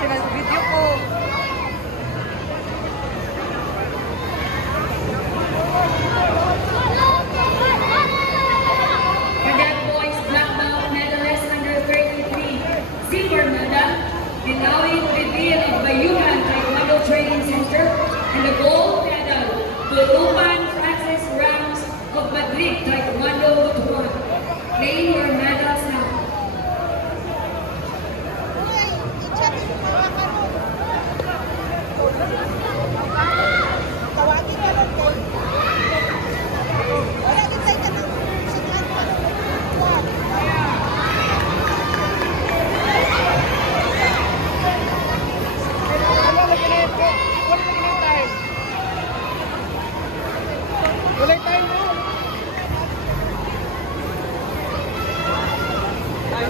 sila video ko. Cadet Boys Black Belt Medalist under 33, silver medal, Dinawit Reveal of Bayuhan Taekwondo Training Center, and the gold medal, Tulupan Francis Rams of Madrid Taekwondo Butuan. Claim your medals now. Walay time mo. Ay,